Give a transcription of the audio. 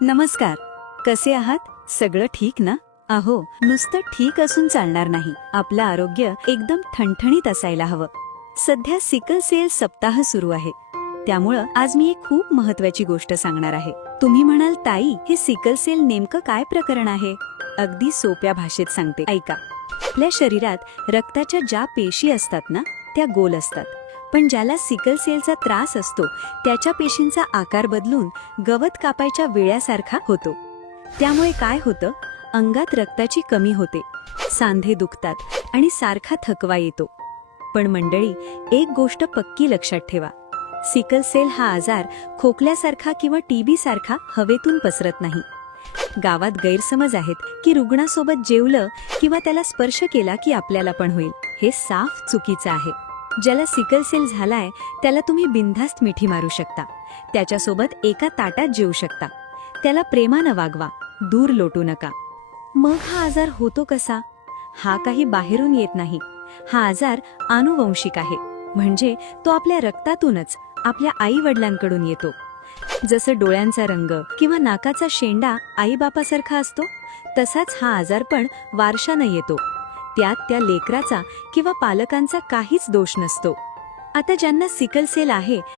नमस्कार. कसे आहात? सगळं ठीक ना? अहो, नुसतं ठीक असून चालणार नाही. आपलं आरोग्य एकदम ठणठणीत असायला हवं. सध्या सिकल सेल सप्ताह सुरू आहे. त्यामुळं आज मी एक खूप महत्वाची गोष्ट सांगणार आहे. तुम्ही म्हणाल, ताई, हे सिकल सेल नेमकं काय प्रकरण आहे? अगदी सोप्या भाषेत सांगते, ऐका. आपल्या शरीरात रक्ताच्या ज्या पेशी असतात ना, त्या गोल असतात. पण ज्याला सिकल सेलचा त्रास असतो त्याच्या पेशींचा आकार बदलून गवत कापायच्या विळ्यासारखा होतो. त्यामुळे काय होतं? अंगात रक्ताची कमी होते, सांधे दुखतात आणि सारखा थकवा येतो. पण मंडळी, एक गोष्ट पक्की लक्षात ठेवा. सिकल सेल हा आजार खोकल्यासारखा किंवा टीबी सारखा हवेतून पसरत नाही. गावात गैरसमज आहेत की रुग्णासोबत जेवलं किंवा त्याला स्पर्श केला की आपल्याला पण होईल. हे साफ चुकीचं आहे. ज्याला सिकल सेल झालाय त्याला तुम्ही बिनधास्त मिठी मारू शकता, त्याच्यासोबत एका ताटात जेवू शकता, त्याला प्रेमानं वागवा, दूर लोटू नका. मग हा आजार होतो कसा? हा काही बाहेरून येत नाही. हा आजार आनुवंशिक आहे. म्हणजे तो आपल्या रक्तातूनच, आपल्या आई वडिलांकडून येतो. जसं डोळ्यांचा रंग किंवा नाकाचा शेंडा आईबापासारखा असतो, तसाच हा आजार पण वारशानं येतो. त्यात त्या लेकराचा किंवा पालकांचा काहीच दोष नसतो. आता ज्यांना सिकल सेल आहे